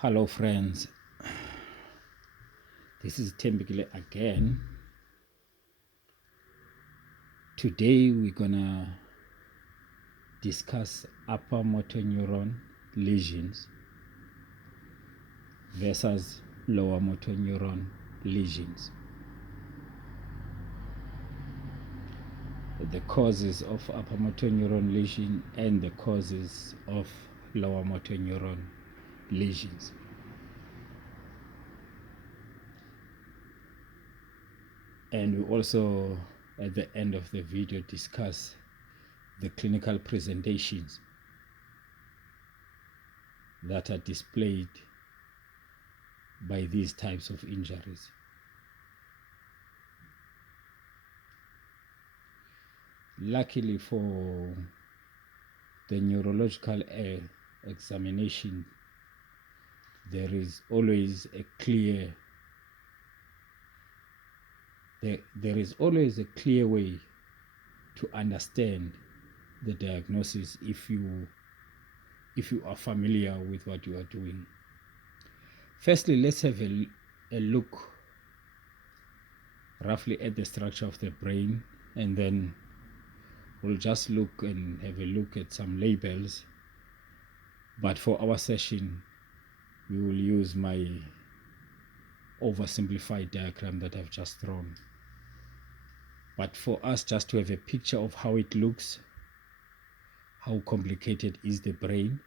Hello friends, this is Tembikile again. Today we're gonna discuss upper motor neuron lesions versus lower motor neuron lesions. The causes of upper motor neuron lesion and the causes of lower motor neuron lesions. And we also, at the end of the video, discuss the clinical presentations that are displayed by these types of injuries. Luckily for the neurological examination, there is always a clear way to understand the diagnosis if you are familiar with what you are doing. Firstly, let's have a look roughly at the structure of the brain, and then we'll just look and have a look at some labels. But for our session, we will use my oversimplified diagram that I've just drawn. But for us just to have a picture of how it looks, how complicated is the brain,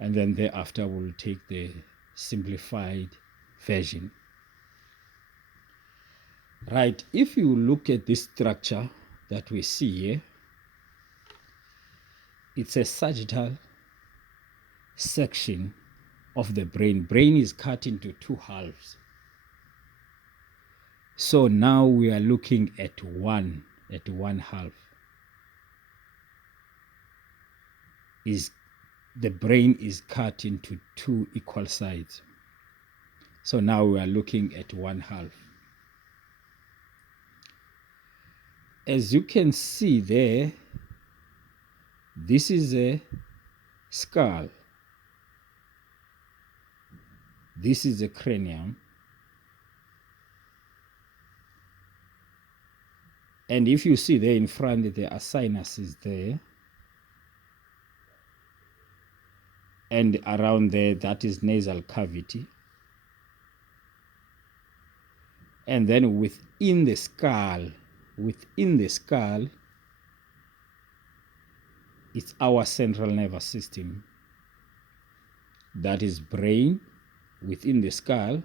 and then thereafter we'll take the simplified version. Right, if you look at this structure that we see here, it's a sagittal section of the brain. Brain is cut into two halves. So now we are looking at one half. The brain is cut into two equal sides. So now we are looking at one half. As you can see there, this is a skull. This is a cranium. And if you see there in front, there are sinuses there. And around there, that is nasal cavity. And then within the skull, it's our central nervous system. That is brain within the skull,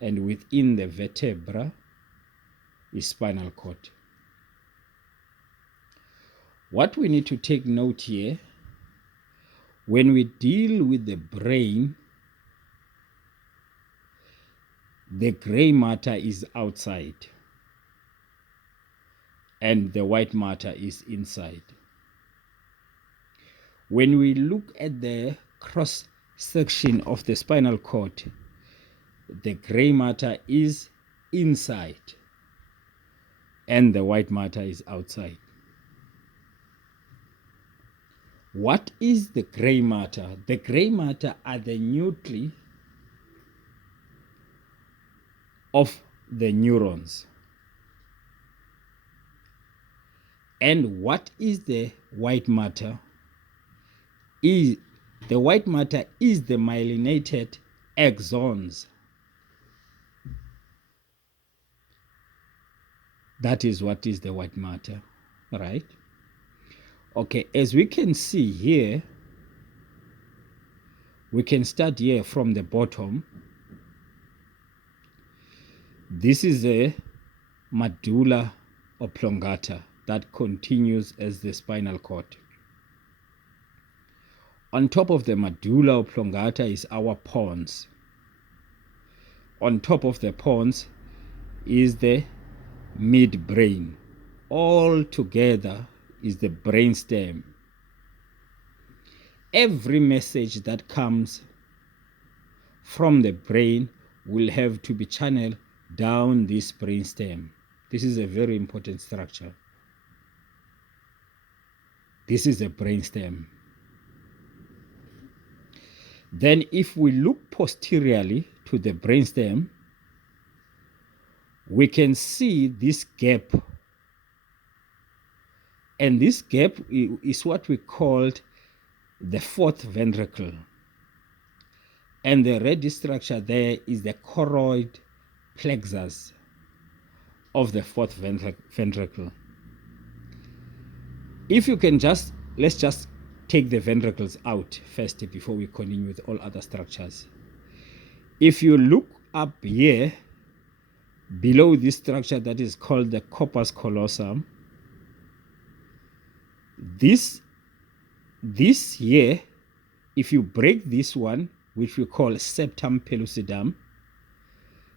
and within the vertebra is spinal cord. What we need to take note here, when we deal with the brain, the gray matter is outside and the white matter is inside. When we look at the cross section of the spinal cord, the gray matter is inside and the white matter is outside. What is the gray matter? The gray matter are the nuclei of the neurons. And what is the white matter? The white matter is the myelinated axons. That is what is the white matter, right? Okay, as we can see here, we can start here from the bottom. This is a medulla oblongata that continues as the spinal cord. On top of the medulla oblongata is our pons. On top of the pons is the midbrain. All together is the brainstem. Every message that comes from the brain will have to be channeled down this brainstem. This is a very important structure. This is a brainstem. Then if we look posteriorly to the brainstem, we can see this gap. And this gap is what we called the fourth ventricle. And the red structure there is the choroid plexus of the fourth ventricle. If you can let's just take the ventricles out first before we continue with all other structures. If you look up here, below this structure that is called the corpus callosum, this here, if you break this one, which we call septum pellucidum,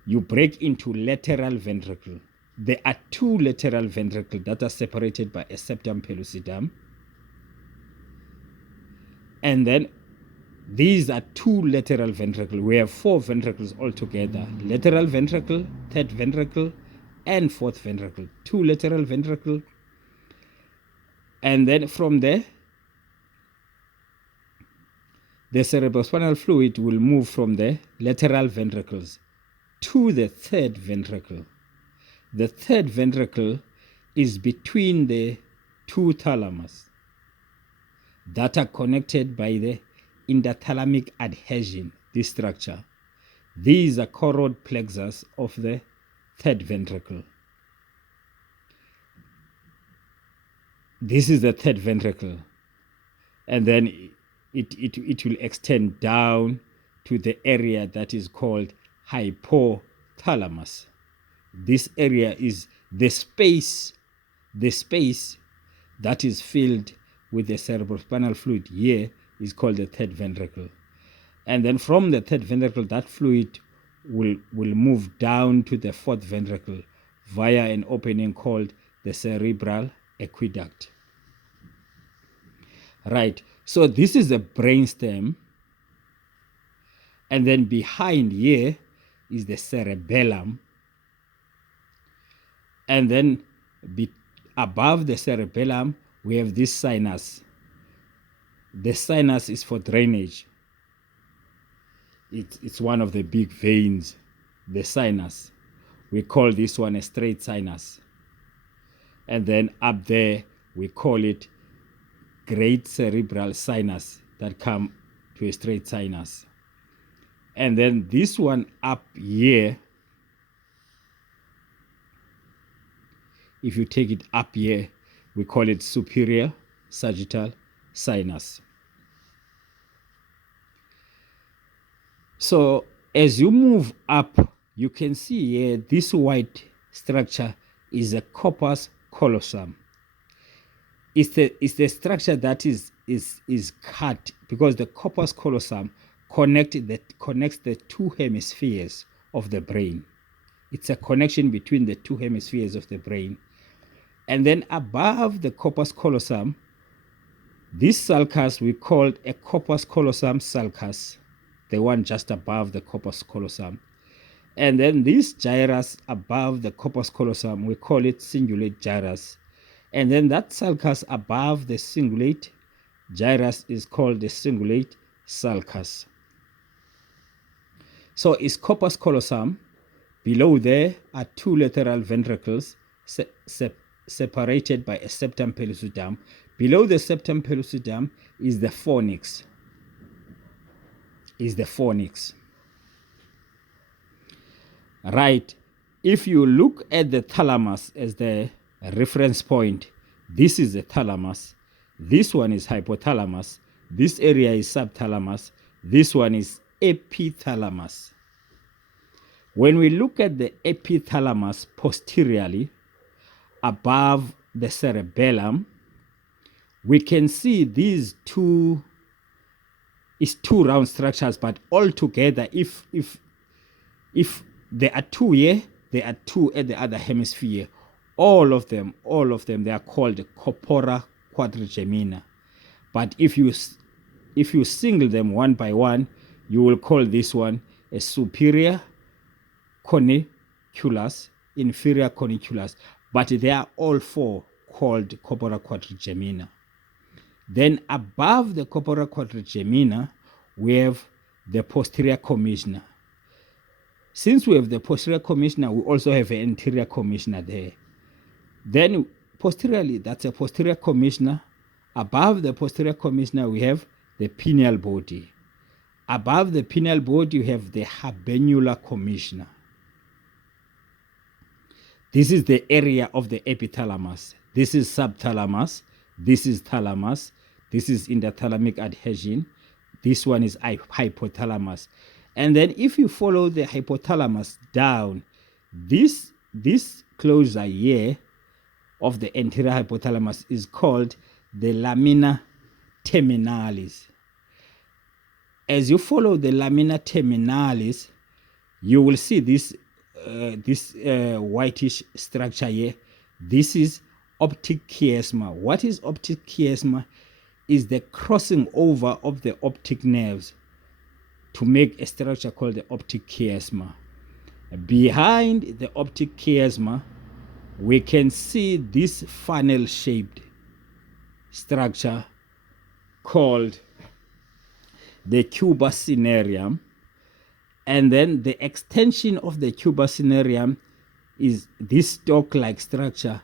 you break into lateral ventricle. There are two lateral ventricles that are separated by a septum pellucidum. And then these are two lateral ventricles. We have four ventricles altogether. Lateral ventricle, third ventricle, and fourth ventricle. Two lateral ventricle. And then from there, the cerebrospinal fluid will move from the lateral ventricles to the third ventricle. The third ventricle is between the two thalamus that are connected by the interthalamic adhesion, this structure. These are choroid plexus of the third ventricle. This is the third ventricle. And then it will extend down to the area that is called hypothalamus. This area is the space that is filled with the cerebrospinal fluid here is called the third ventricle. And then from the third ventricle, that fluid will move down to the fourth ventricle via an opening called the cerebral aqueduct. Right, so this is the brainstem, and then behind here is the cerebellum, and then above the cerebellum we have this sinus. The sinus is for drainage. It's one of the big veins, the sinus. We call this one a straight sinus. And then up there we call it great cerebral sinus that come to a straight sinus. And then this one up here, if you take it up here, we call it superior sagittal sinus. So as you move up, you can see here this white structure is a corpus callosum. It's the structure that is cut because the corpus callosum connects the two hemispheres of the brain. It's a connection between the two hemispheres of the brain. And then above the corpus callosum, this sulcus we call a corpus callosum sulcus, the one just above the corpus callosum. And then this gyrus above the corpus callosum, we call it cingulate gyrus. And then that sulcus above the cingulate gyrus is called the cingulate sulcus. So it's corpus callosum. Below there are two lateral ventricles separated by a septum pellucidum. Below the septum pellucidum is the fornix. Right. If you look at the thalamus as the reference point, this is the thalamus. This one is hypothalamus. This area is subthalamus. This one is epithalamus. When we look at the epithalamus posteriorly, above the cerebellum, we can see these two round structures, but all together, if there are two here, there are two at the other hemisphere. All of them, they are called corpora quadrigemina. But if you single them one by one, you will call this one a superior corniculus, inferior corniculus. But they are all four called corpora quadrigemina. Then above the corpora quadrigemina, we have the posterior commissioner. Since we have the posterior commissioner, we also have an anterior commissioner there. Then posteriorly, that's a posterior commissioner. Above the posterior commissioner, we have the pineal body. Above the pineal body, you have the habenular commissioner. This is the area of the epithalamus. This is subthalamus. This is thalamus. This is interthalamic adhesion. This one is hypothalamus. And then if you follow the hypothalamus down, this closure here of the anterior hypothalamus is called the lamina terminalis. As you follow the lamina terminalis, you will see this whitish structure here. This is optic chiasma. What is optic chiasma? Is the crossing over of the optic nerves to make a structure called the optic chiasma. Behind the optic chiasma, we can see this funnel-shaped structure called the cuboid cinereum, and then the extension of the cuboid cinereum is this stalk-like structure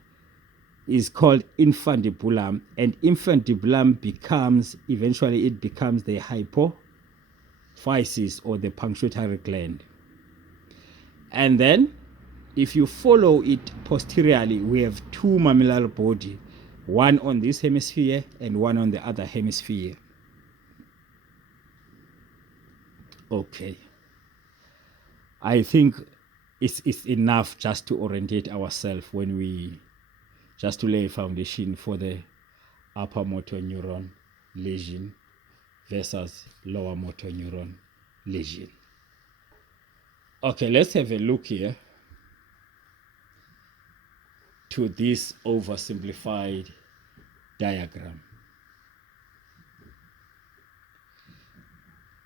is called infundibulum, and infundibulum eventually becomes the hypophysis or the punctuatory gland. And then if you follow it posteriorly, we have two mammillary body, one on this hemisphere and one on the other hemisphere. Okay, I think it's enough just to orientate ourselves when we just to lay a foundation for the upper motor neuron lesion versus lower motor neuron lesion. Okay, let's have a look here to this oversimplified diagram.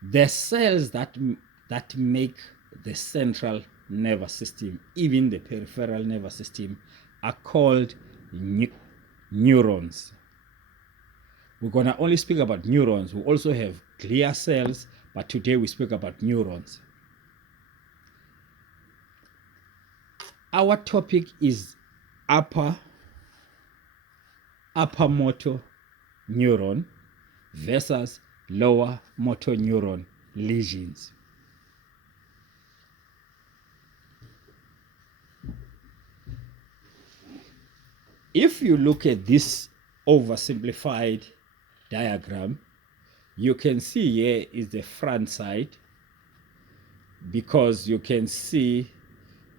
The cells that make the central nervous system, even the peripheral nervous system, are called neurons. We're going to only speak about neurons. We also have glia cells, but today we speak about neurons. Our topic is upper motor neuron versus lower motor neuron lesions. If you look at this oversimplified diagram, you can see here is the front side, because you can see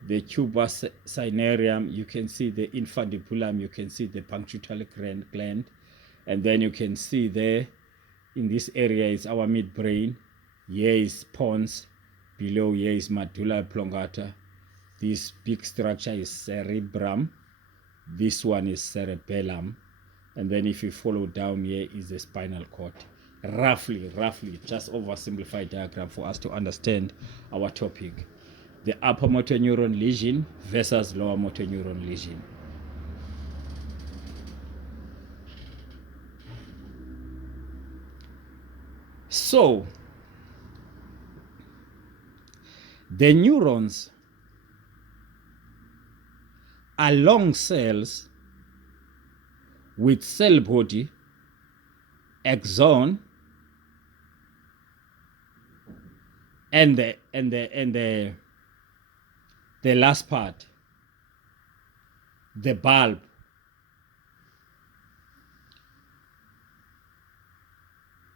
the cuboid cinereum, you can see the infundibulum, you can see the punctuatory gland, and then you can see there in this area is our midbrain. Here is pons, below here is medulla oblongata. This big structure is cerebrum. This one is cerebellum, and then if you follow down here is the spinal cord. Roughly, just oversimplified diagram for us to understand our topic. The upper motor neuron lesion versus lower motor neuron lesion. So, the neurons are long cells with cell body, axon, and the last part, the bulb.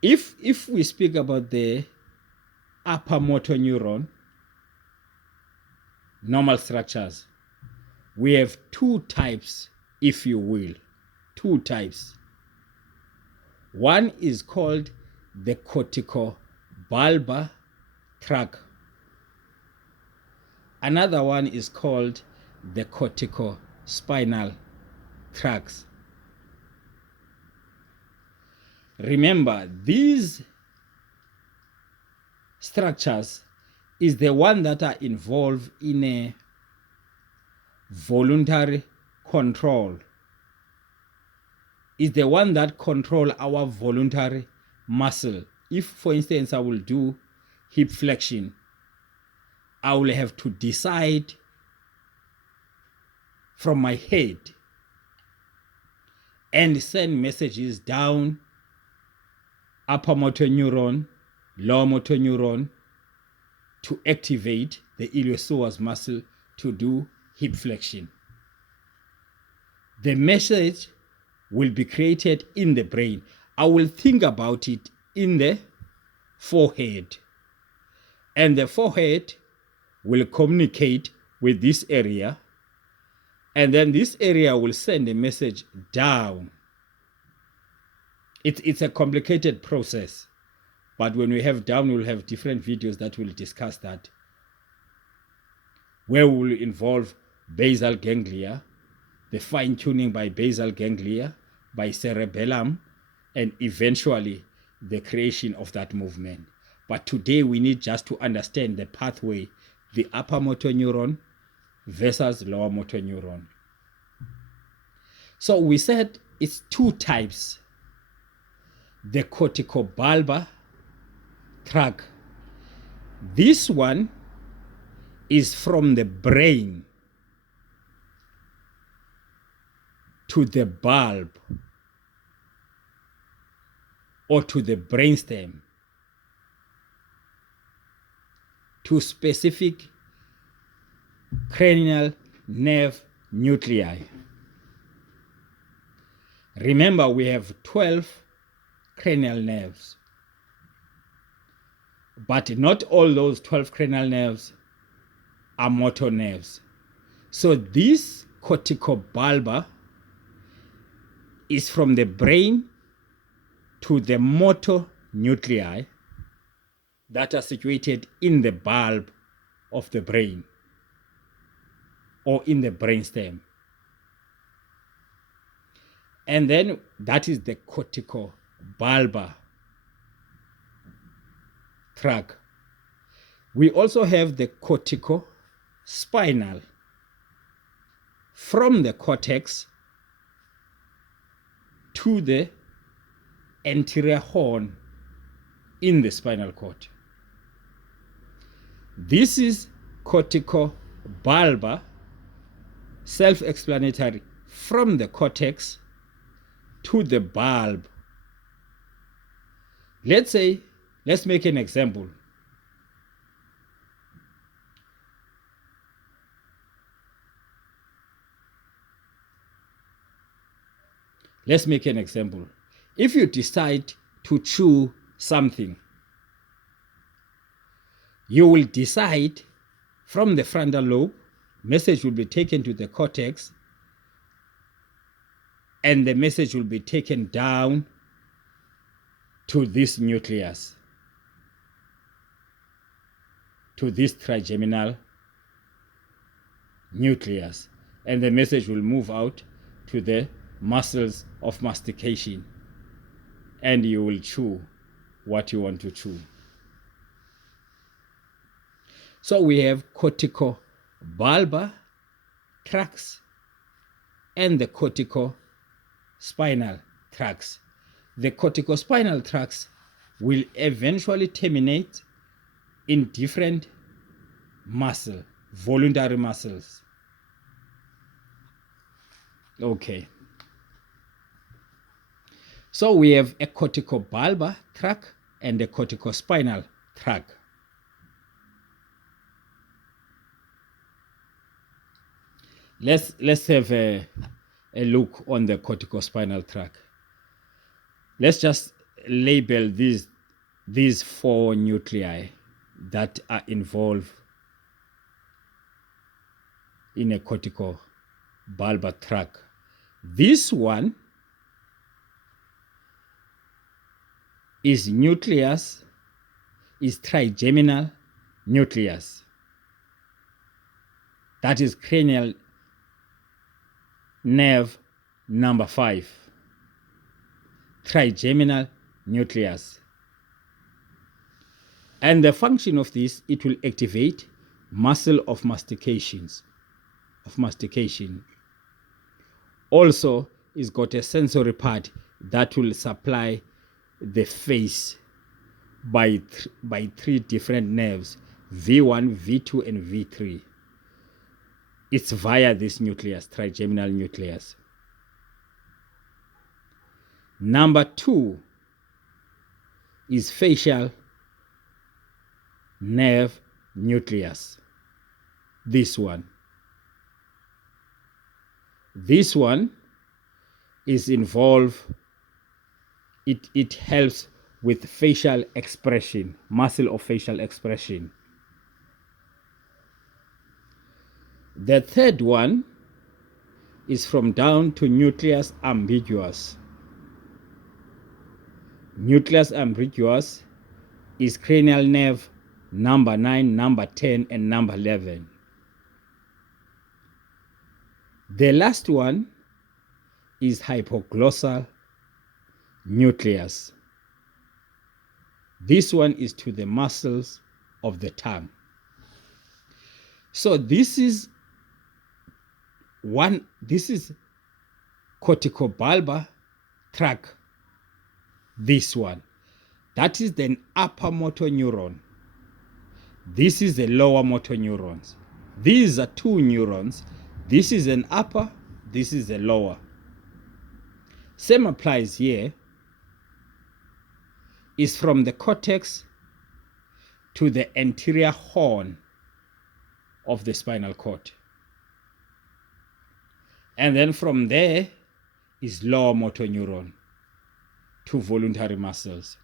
If we speak about the upper motor neuron, normal structures, we have two types, if you will. Two types. One is called the corticobulbar tract. Another one is called the corticospinal tracts. Remember, these structures is the one that are involved in a voluntary control. Is the one that control our voluntary muscle. If, for instance, I will do hip flexion, I will have to decide from my head and send messages down upper motor neuron, lower motor neuron to activate the iliopsoas muscle to do hip flexion. The message will be created in the brain. I will think about it in the forehead, and the forehead will communicate with this area, and then this area will send a message down. It's a complicated process, but when we have down, we'll have different videos that will discuss that, where we will involve basal ganglia, the fine-tuning by basal ganglia, by cerebellum, and eventually the creation of that movement. But today we need just to understand the pathway, the upper motor neuron versus lower motor neuron. So we said it's two types. The corticobulbar tract. This one is from the brain to the bulb or to the brainstem, to specific cranial nerve nuclei. Remember, we have 12 cranial nerves, but not all those 12 cranial nerves are motor nerves. So this corticobulbar is from the brain to the motor nuclei that are situated in the bulb of the brain or in the brainstem. And then that is the corticobulbar tract. We also have the corticospinal, from the cortex to the anterior horn in the spinal cord. This is corticobulbar, self-explanatory, from the cortex to the bulb. Let's make an example. Let's make an example. If you decide to chew something, you will decide from the frontal lobe, message will be taken to the cortex, and the message will be taken down to this nucleus, to this trigeminal nucleus, and the message will move out to the muscles of mastication, and you will chew what you want to chew. So we have corticobulbar tracts and the corticospinal tracts. The corticospinal tracts will eventually terminate in different voluntary muscles. Okay. So we have a corticobulbar tract and a corticospinal tract. Let's have a look on the corticospinal tract. Let's just label these four nuclei that are involved in a corticobulbar tract. This one is trigeminal nucleus. That is cranial nerve number 5. Trigeminal nucleus. And the function of this, it will activate muscle of mastication. Also, it's got a sensory part that will supply the face by three different nerves, V1, V2, and V3. It's via this nucleus, trigeminal nucleus. Number 2 is facial nerve nucleus. This one. This one is involved, it helps with facial expression, muscle of facial expression. The third one is from down to nucleus ambiguous. Nucleus ambiguous is cranial nerve number 9, number 10, and number 11. The last one is hypoglossal nucleus. This one is to the muscles of the tongue. So this is corticobulbar tract. This one, that is the upper motor neuron. This is the lower motor neurons. These are two neurons. This is an upper, this is a lower. Same applies here. Is from the cortex to the anterior horn of the spinal cord. And then from there is lower motor neuron to voluntary muscles.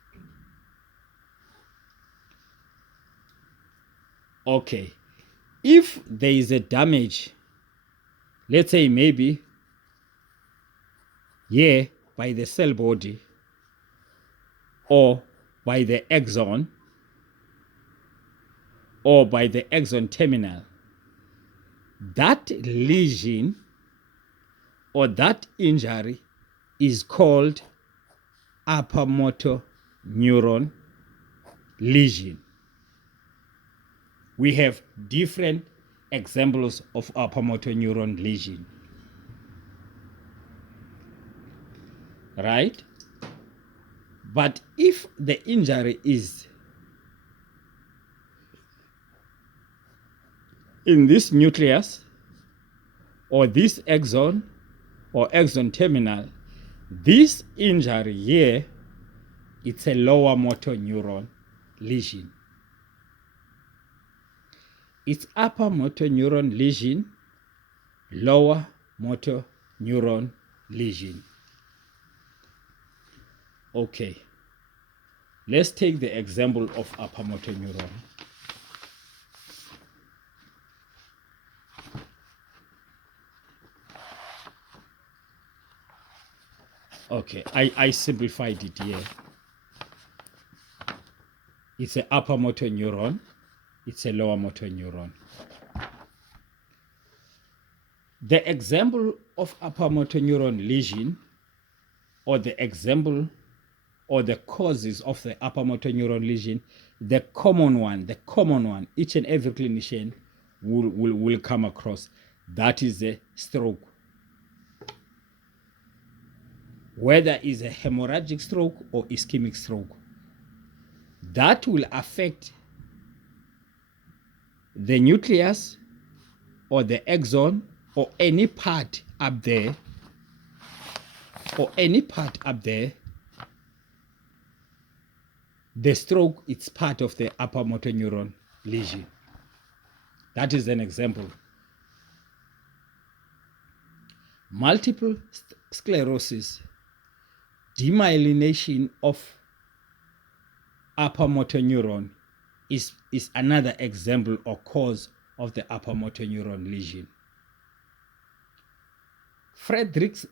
Okay, if there is a damage, let's say maybe here by the cell body or by the axon or by the axon terminal, that lesion or that injury is called upper motor neuron lesion. We have different examples of upper motor neuron lesion. Right? But if the injury is in this nucleus or this axon or axon terminal, this injury here, it's a lower motor neuron lesion. It's upper motor neuron lesion, lower motor neuron lesion. Okay, let's take the example of upper motor neuron. Okay, I simplified it here. It's an upper motor neuron, it's a lower motor neuron. The example of upper motor neuron lesion, or the example or the causes of the upper motor neuron lesion, the common one, each and every clinician will come across, that is a stroke. Whether it's a hemorrhagic stroke or ischemic stroke, that will affect the nucleus or the axon or any part up there, the stroke, it's part of the upper motor neuron lesion. That is an example. Multiple sclerosis, demyelination of upper motor neuron is another example or cause of the upper motor neuron lesion. Friedreich's